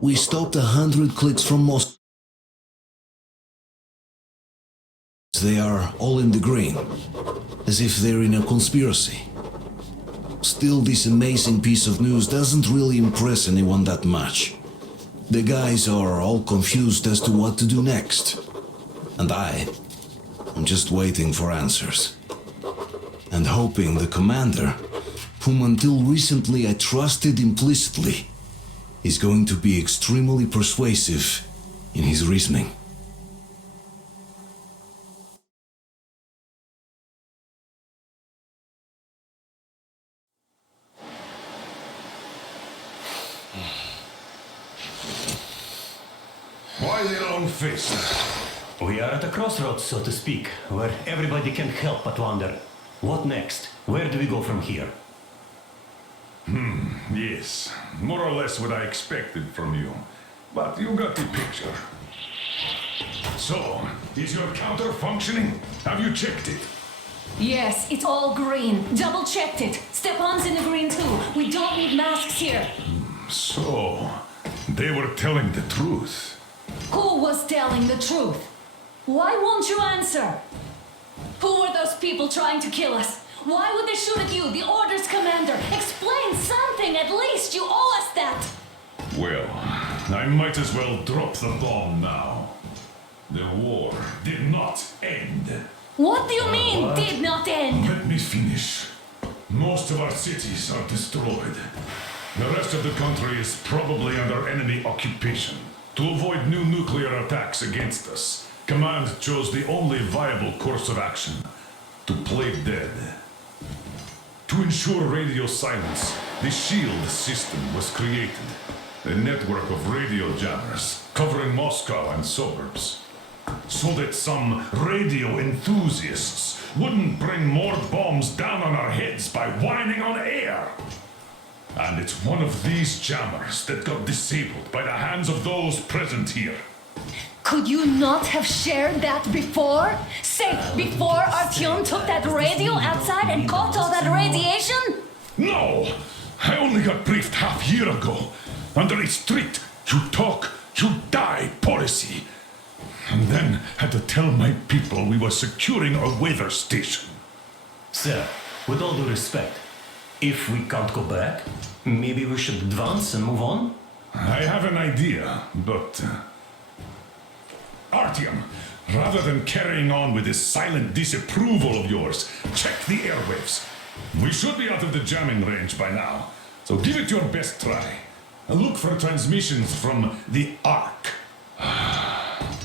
We stopped 100 clicks from Moscow. They are all in the green, as if they're in a conspiracy. Still, this amazing piece of news doesn't really impress anyone that much. The guys are all confused as to what to do next. And I'm just waiting for answers. And hoping the commander, whom until recently I trusted implicitly, is going to be extremely persuasive in his reasoning. Why the long face? We are at a crossroads, so to speak, where everybody can help but wonder. What next? Where do we go from here? Yes, more or less what I expected from you. But you got the picture. So, is your counter functioning? Have you checked it? Yes, it's all green. Double checked it. Stepan's in the green too. We don't need masks here. So, they were telling the truth. Who was telling the truth? Why won't you answer? Who were those people trying to kill us? Why would they shoot at you, the Order's commander? Explain something, at least. You owe us that. Well, I might as well drop the bomb now. The war did not end. What do you mean, did not end? Let me finish. Most of our cities are destroyed. The rest of the country is probably under enemy occupation. To avoid new nuclear attacks against us, Command chose the only viable course of action: to play dead. To ensure radio silence, the SHIELD system was created. A network of radio jammers covering Moscow and suburbs. So that some radio enthusiasts wouldn't bring more bombs down on our heads by whining on air. And it's one of these jammers that got disabled by the hands of those present here. Could you not have shared that before? Say, before Artyom took that radio outside and caught all that radiation? No! I only got briefed half year ago, under a strict "you talk, you die" policy. And then had to tell my people we were securing a weather station. Sir, with all due respect, if we can't go back, maybe we should advance and move on? I have an idea, but... Artyom, rather than carrying on with this silent disapproval of yours, check the airwaves. We should be out of the jamming range by now, so give it your best try. And look for transmissions from the Ark.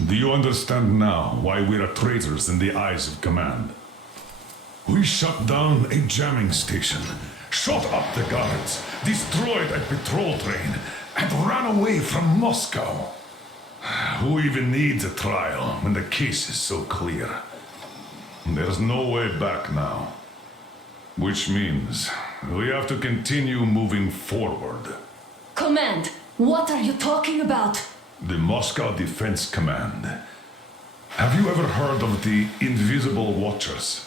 Do you understand now why we're traitors in the eyes of Command? We shut down a jamming station, shot up the guards, destroyed a patrol train, and ran away from Moscow. Who even needs a trial when the case is so clear? There's no way back now. Which means we have to continue moving forward. Command, what are you talking about? The Moscow Defense Command. Have you ever heard of the Invisible Watchers?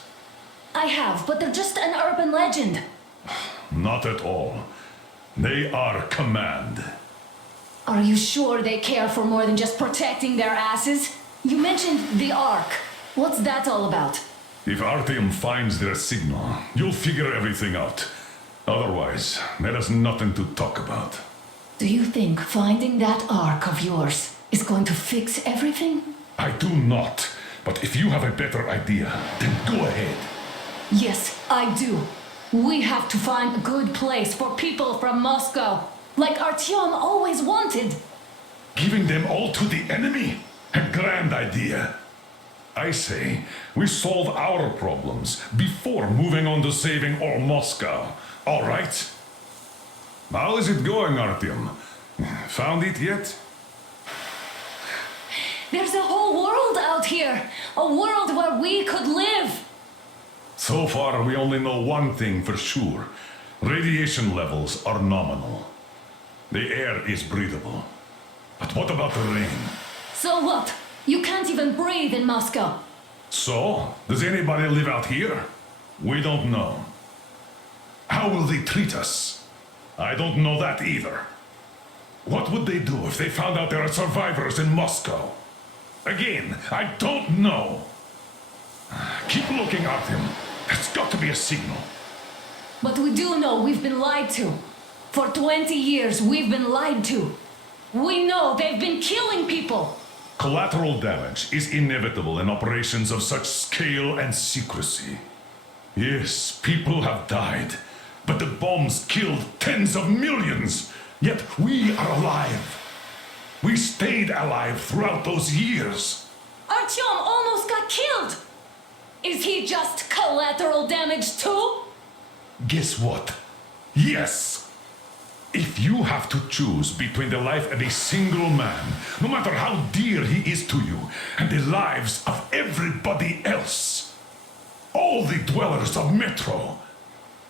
I have, but they're just an urban legend. Not at all. They are Command. Are you sure they care for more than just protecting their asses? You mentioned the Ark. What's that all about? If Artyom finds their signal, you'll figure everything out. Otherwise, there is nothing to talk about. Do you think finding that Ark of yours is going to fix everything? I do not. But if you have a better idea, then go ahead. Yes, I do. We have to find a good place for people from Moscow, like Artyom always wanted. Giving them all to the enemy? A grand idea. I say, we solve our problems before moving on to saving all Moscow. All right? How is it going, Artyom? Found it yet? There's a whole world out here. A world where we could live. So far, we only know one thing for sure. Radiation levels are nominal. The air is breathable. But what about the rain? So what? You can't even breathe in Moscow. So, does anybody live out here? We don't know. How will they treat us? I don't know that either. What would they do if they found out there are survivors in Moscow? Again, I don't know. Keep looking, Artyom. There's got to be a signal. But we do know we've been lied to. For 20 years, we've been lied to. We know they've been killing people. Collateral damage is inevitable in operations of such scale and secrecy. Yes, people have died, but the bombs killed tens of millions. Yet we are alive. We stayed alive throughout those years. Artyom almost got killed. Is he just collateral damage too? Guess what? Yes. If you have to choose between the life of a single man, no matter how dear he is to you, and the lives of everybody else, all the dwellers of Metro,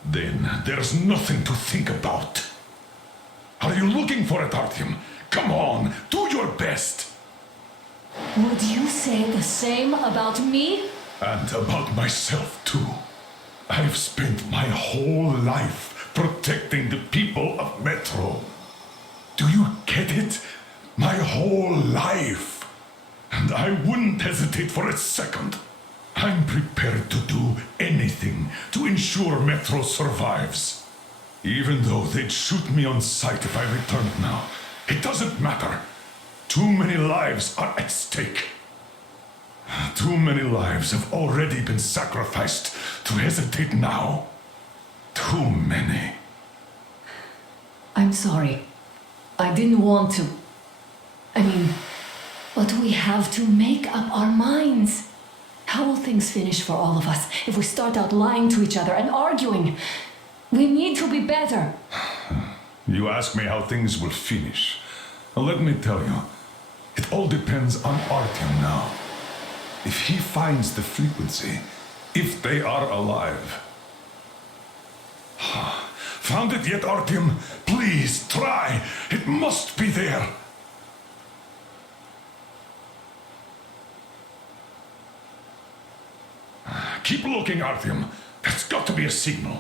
then there's nothing to think about. Are you looking for it, Artyom? Come on, do your best. Would you say the same about me? And about myself, too. I've spent my whole life protecting the people of Metro. Do you get it? My whole life. And I wouldn't hesitate for a second. I'm prepared to do anything to ensure Metro survives. Even though they'd shoot me on sight if I returned now. It doesn't matter. Too many lives are at stake. Too many lives have already been sacrificed to hesitate now. Too many. I'm sorry. I didn't want to. But we have to make up our minds. How will things finish for all of us if we start out lying to each other and arguing? We need to be better. You ask me how things will finish. Well, let me tell you, it all depends on Artyom now. If he finds the frequency, if they are alive. Found it yet, Artyom? Please, try. It must be there. Keep looking, Artyom. There's got to be a signal.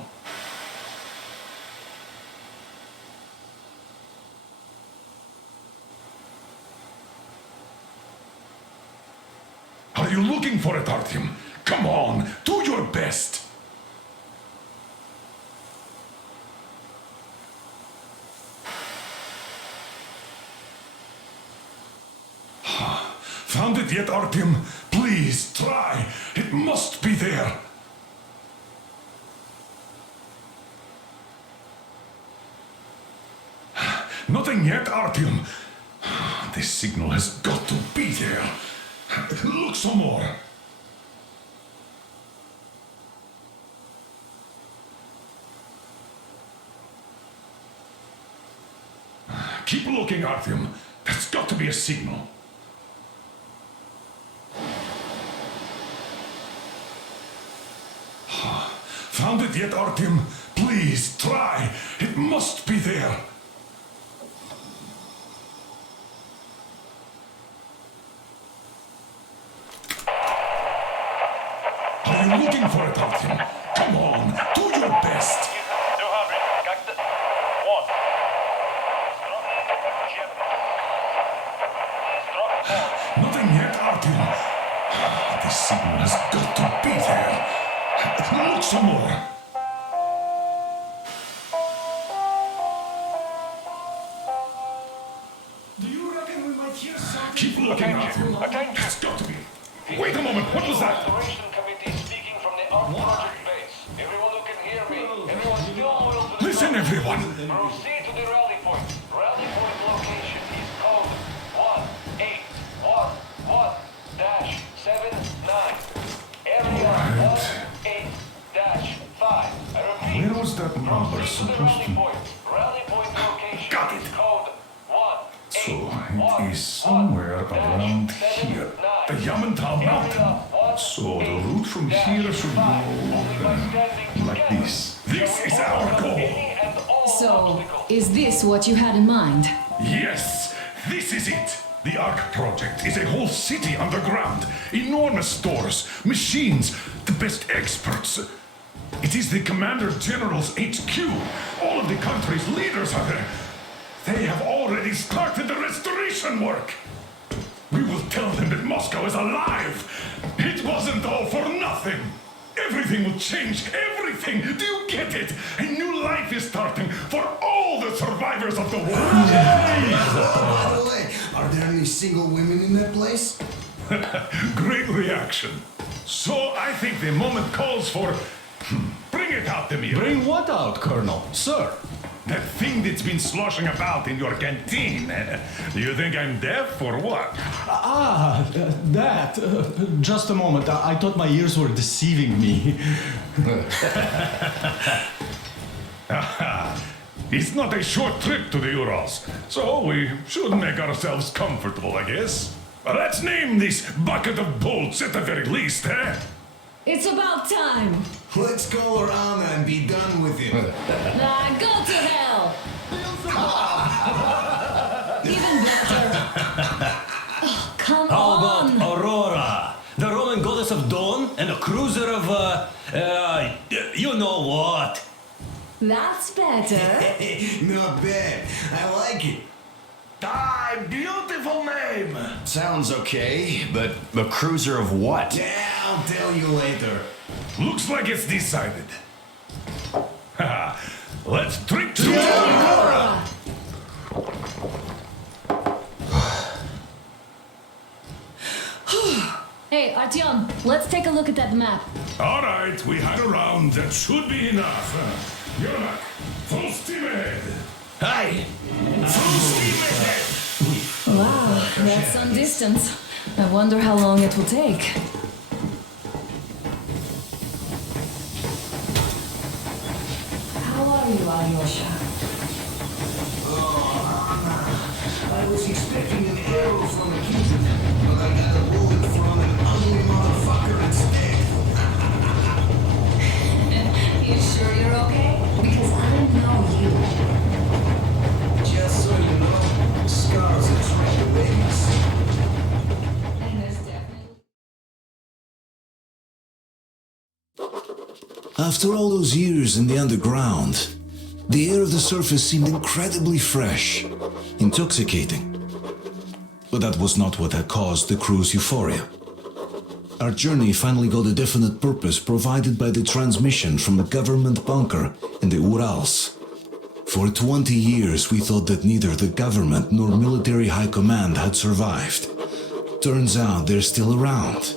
Are you looking for it, Artyom? Come on, do your best. Found it yet, Artyom? Please, try. It must be there. Nothing yet, Artyom. This signal has got to be there. Look some more. Keep looking, Artyom. There's got to be a signal. Found it yet, Artyom? Please, try. It must be there. Are you looking for it, Artyom? Come on, do your best. 200, как то... Вот. Nothing yet, Artyom. This signal has got to be there. Look some more. Do you reckon we might hear something? Keep looking, Artyom. Attention. There's got to be. Wait a moment, what was that? Restoration committee speaking from the Ark Project base. Everyone who can hear me, everyone still loyal to the Listen, everyone. Proceed to the rally point. Rally point location is code 18111-79. Area 18-5. I repeat. Where was that number Proceed to the supposed rally to... point. Rally point location Got is it. code So, it is somewhere around here. The Yamantau Mountain. So, the route from here should go... like this. This is our goal. So, is this what you had in mind? Yes, this is it. The Ark Project is a whole city underground. Enormous stores, machines, the best experts. It is the Commander General's HQ. All of the country's leaders are there. They have already started the restoration work. We will tell them that Moscow is alive. It wasn't all for nothing. Everything will change. Everything. Do you get it? A new life is starting for all the survivors of the war. By the way, are there any single women in that place? Great reaction. So I think the moment calls for... Bring it out, Demir. Bring what out, Colonel? Sir? That thing that's been sloshing about in your canteen. Do you think I'm deaf or what? That. Just a moment. I thought my ears were deceiving me. It's not a short trip to the Urals, so we should make ourselves comfortable, I guess. Let's name this bucket of bolts at the very least, eh? It's about time. Let's call her Anna and be done with it. Go to hell. Even better. Oh, come How on. about Aurora, the Roman goddess of dawn and a cruiser of, you know what? That's better. Not bad. I like it. Beautiful name! Sounds okay, but a cruiser of what? Yeah, I'll tell you later. Looks like it's decided. Let's drink to Aurora! Hey, Artyom, let's take a look at that map. All right, we had a round. That should be enough. Yonak, full steam ahead. Hey! Full steam ahead! Wow, that's some distance. I wonder how long it will take. How are you, Alyosha? I was expecting an arrow from a Cuban, but I got a bullet from an ugly motherfucker instead. You sure you're okay? Because I don't know you. Just so you know, scars attract the babies. And there's definitely... After all those years in the underground, the air of the surface seemed incredibly fresh, intoxicating. But that was not what had caused the crew's euphoria. Our journey finally got a definite purpose provided by the transmission from a government bunker in the Urals. For 20 years we thought that neither the government nor military high command had survived. Turns out they're still around.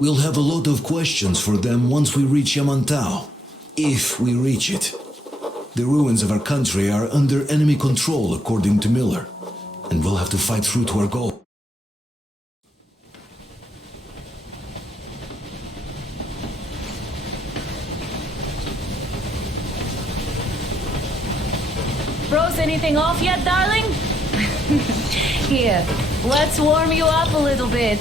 We'll have a lot of questions for them once we reach Yamantau, if we reach it. The ruins of our country are under enemy control, according to Miller, and we'll have to fight through to our goal. Froze anything off yet, darling? Here, let's warm you up a little bit.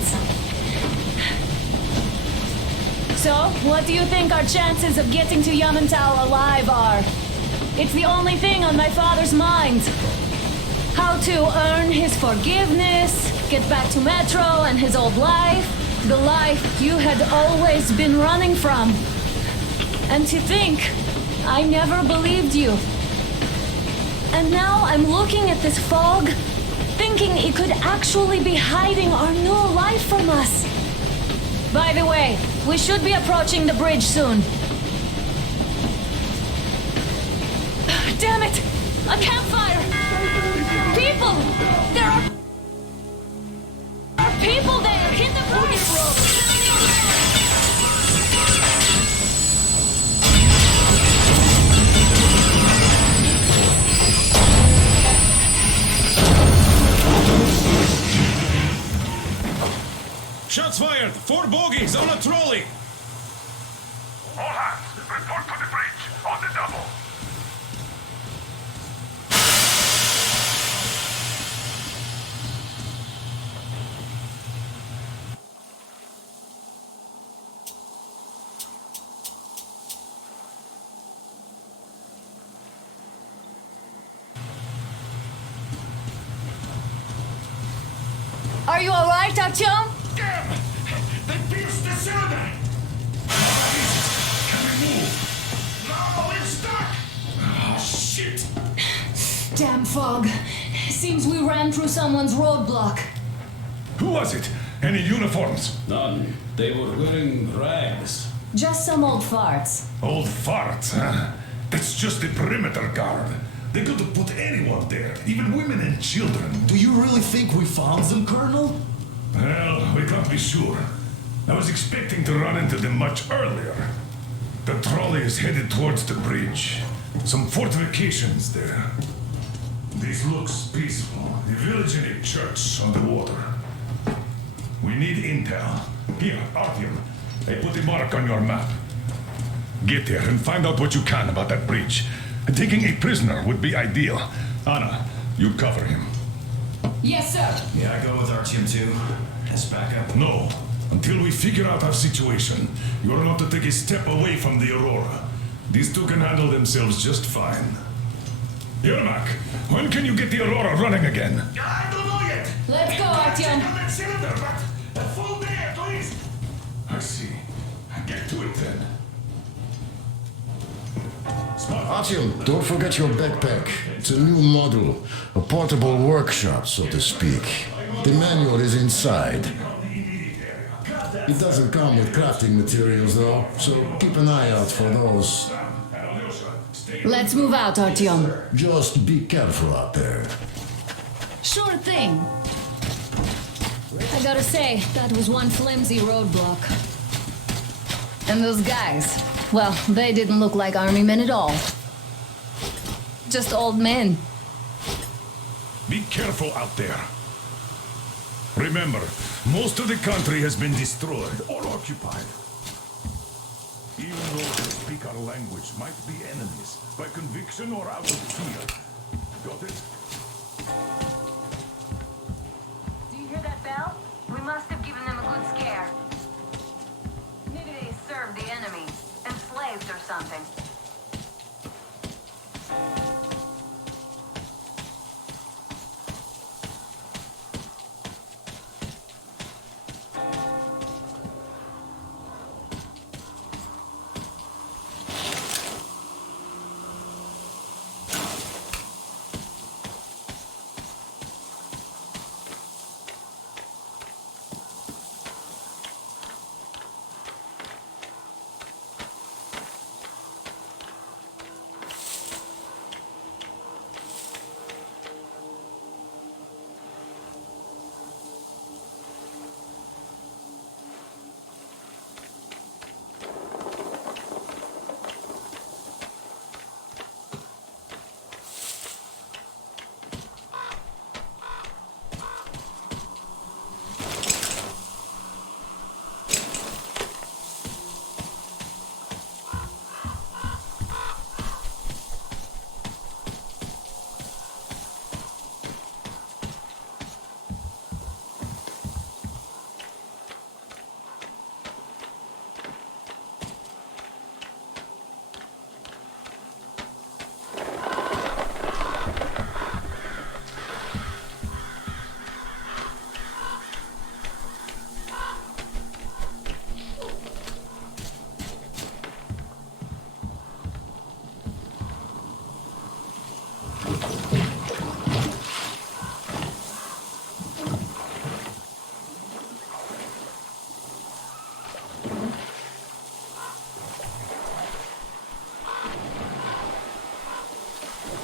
So, what do you think our chances of getting to Yamantau alive are? It's the only thing on my father's mind. How to earn his forgiveness, get back to Metro and his old life, the life you had always been running from. And to think, I never believed you. And now I'm looking at this fog, thinking it could actually be hiding our new life from us. By the way, we should be approaching the bridge soon. Damn it! A campfire! People! There are people there! Hit the fire! Shots fired! 4 bogies on a trolley! All hands, report to the bridge, on the double. Are you alright, Artyom? Damn! They pierced the cylinder! fog. Seems we ran through someone's roadblock. Who was it? Any uniforms? None. They were wearing rags. Just some old farts. Old farts, huh? That's just the perimeter guard. They could have put anyone there, even women and children. Do you really think we found them, Colonel? Well, we can't be sure. I was expecting to run into them much earlier. The trolley is headed towards the bridge. Some fortifications there. This looks peaceful. A village and a church on the water. We need intel. Here, Artyom. I put a mark on your map. Get there and find out what you can about that bridge. Taking a prisoner would be ideal. Anna, you cover him. Yes, sir. Yeah, I go with Artyom too. As backup. No. Until we figure out our situation, you are not to take a step away from the Aurora. These two can handle themselves just fine. Yermak, when can you get the Aurora running again? I don't know yet. Let's go, Artyom. Check on that cylinder, but a full day at least. I see. Get to it then. Artyom, don't forget your backpack. It's a new model, a portable workshop, so to speak. The manual is inside. It doesn't come with crafting materials, though, so keep an eye out for those. Let's move out, Artyom. Just be careful out there. Sure thing. I gotta say, that was one flimsy roadblock. And those guys, well, they didn't look like army men at all. Just old men. Be careful out there. Remember, most of the country has been destroyed or occupied. Even those who speak our language might be enemies, by conviction or out of fear. Got it? Do you hear that bell? We must have given them a good scare. Maybe they served the enemy, enslaved or something.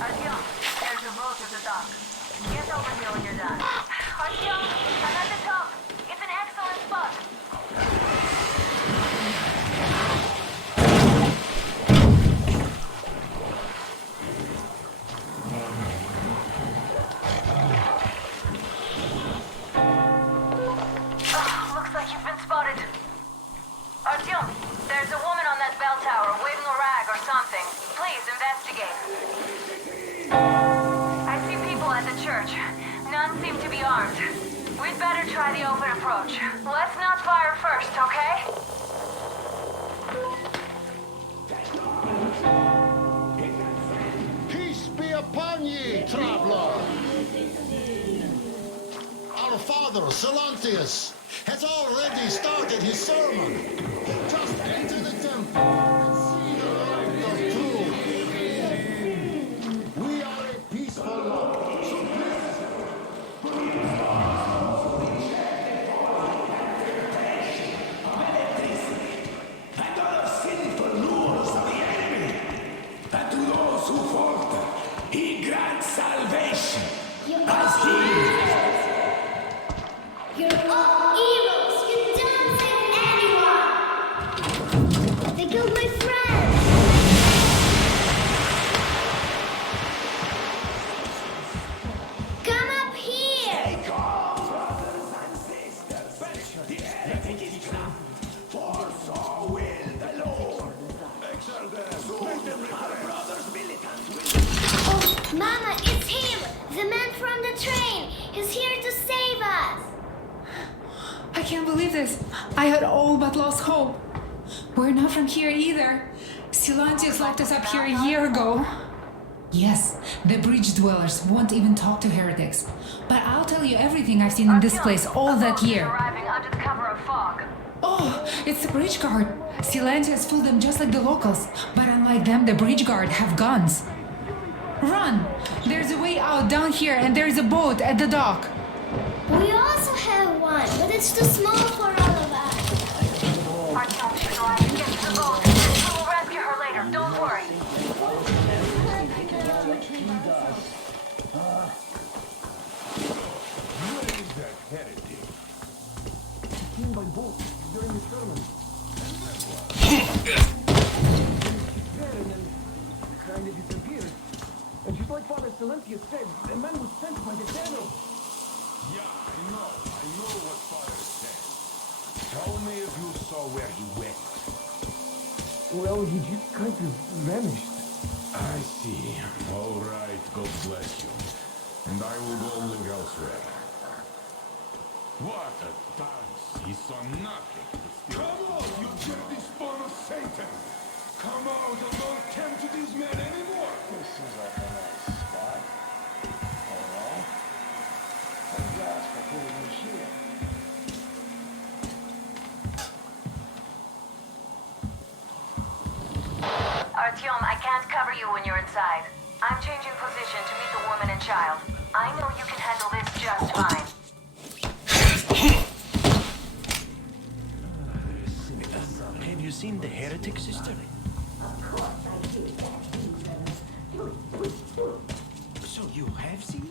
Artyom, there's a boat at the dock. Get over here when you're done. Artyom, I'm at the top. It's an excellent spot. Looks like you've been spotted. Artyom, there's a woman on that bell tower waving a rag or something. Please investigate. I see people at the church. None seem to be armed. We'd better try the open approach. Let's not fire first, okay? Peace be upon ye, traveler! Our father, Silantius, has already started his sermon. Just enter the temple and see the light of truth. We are a peaceful lot. For so will the Lord. Oh, Mama, it's him! The man from the train! He's here to save us! I can't believe this. I had all but lost hope. We're not from here either. Silantius locked us up here a year ago. Yes, the bridge dwellers won't even talk to heretics. But I'll tell you everything I've seen in this place all that year. Arriving under the cover of fog. Oh, it's the bridge guard. Silantius fooled them just like the locals. But unlike them, the bridge guard have guns. Run! There's a way out down here and there's a boat at the dock. We also have one, but it's too small for all of us. Artyom, she's alive. Get to the boat. We will rescue her later. Don't worry. Kind of disappeared. And just like Father Silentia said, the man was sent by the devil. Yeah, I know what Father said. Tell me if you saw where he went. Well, he just kind of vanished. I see. All right, God bless you. And I will go look elsewhere. What a dance! He saw nothing. Come out, you dirty spawn of Satan! Come out and don't tempt to these men anymore! This seems like a nice spot. Alright. Thank God for putting me here. Artyom, I can't cover you when you're inside. I'm changing position to meet the woman and child. I know you can handle this just fine. Have you seen the heretic sister? So you have seen him?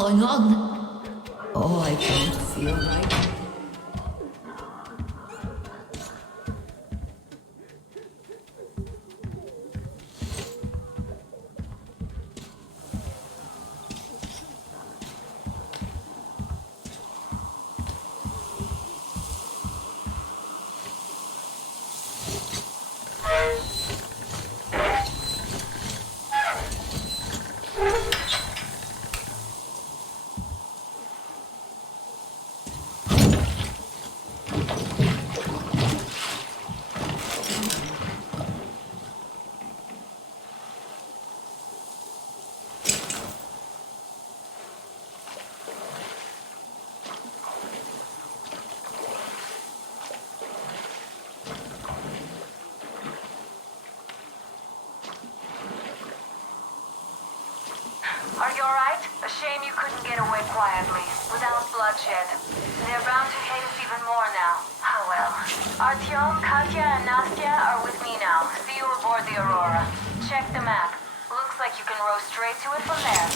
going on? Oh, I can't feel right. Are you alright? A shame you couldn't get away quietly, without bloodshed. They're bound to hate us even more now. Oh well. Artyom, Katya, and Nastya are with me now. See you aboard the Aurora. Check the map. Looks like you can row straight to it from there.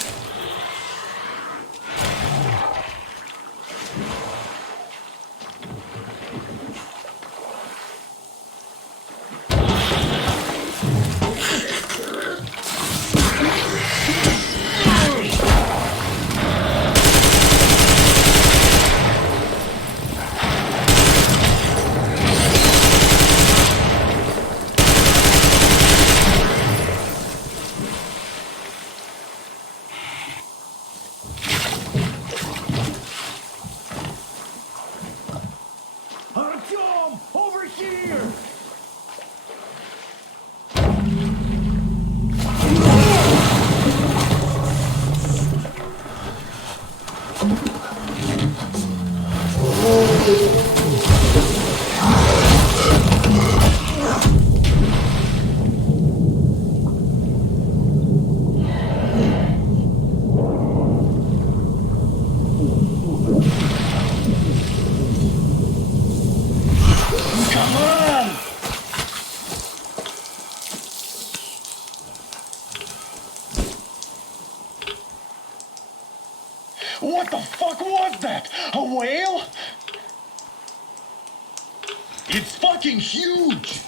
Artyom, over here! Come on! What the fuck was that? A whale? It's fucking huge!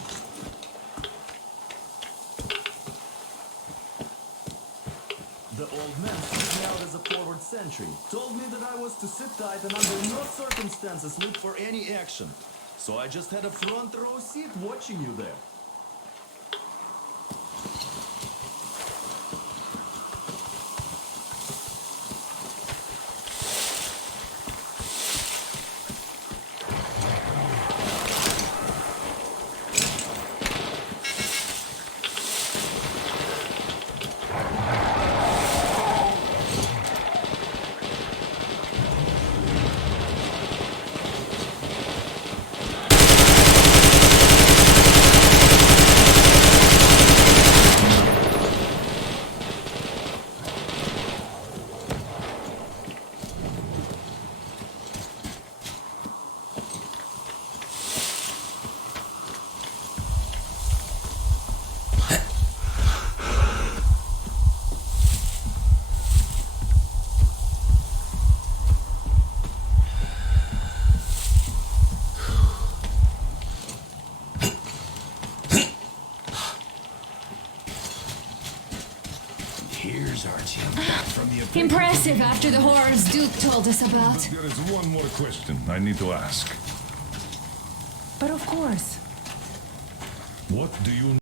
The old man put me out as a forward sentry. Told me that I was to sit tight and under no circumstances look for any action. So I just had a front row seat watching you there. Here's Artyom from the Impressive after the horrors Duke told us about. But there is one more question I need to ask. But of course. What do you